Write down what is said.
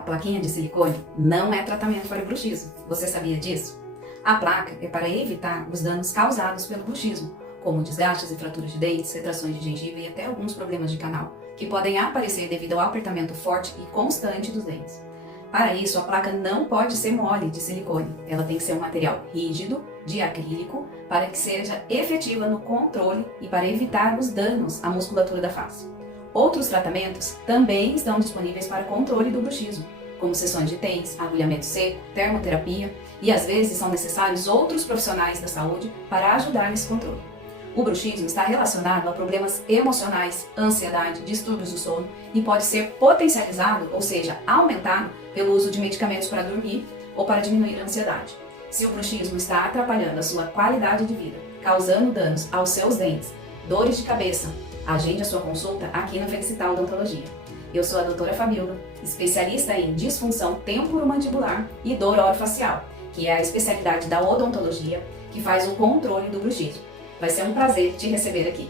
A plaquinha de silicone não é tratamento para o bruxismo. Você sabia disso? A placa é para evitar os danos causados pelo bruxismo, como desgastes e fraturas de dentes, retrações de gengiva e até alguns problemas de canal, que podem aparecer devido ao apertamento forte e constante dos dentes. Para isso, a placa não pode ser mole de silicone. Ela tem que ser um material rígido, de acrílico, para que seja efetiva no controle e para evitar os danos à musculatura da face. Outros tratamentos também estão disponíveis para controle do bruxismo, como sessões de TENS, agulhamento seco, termoterapia, e às vezes são necessários outros profissionais da saúde para ajudar nesse controle. O bruxismo está relacionado a problemas emocionais, ansiedade, distúrbios do sono e pode ser potencializado, ou seja, aumentado pelo uso de medicamentos para dormir ou para diminuir a ansiedade. Se o bruxismo está atrapalhando a sua qualidade de vida, causando danos aos seus dentes, dores de cabeça, agende a sua consulta aqui na Felicital Odontologia. Eu sou a doutora Fabíola, especialista em disfunção temporomandibular e dor orofacial, que é a especialidade da odontologia que faz o controle do bruxismo. Vai ser um prazer te receber aqui.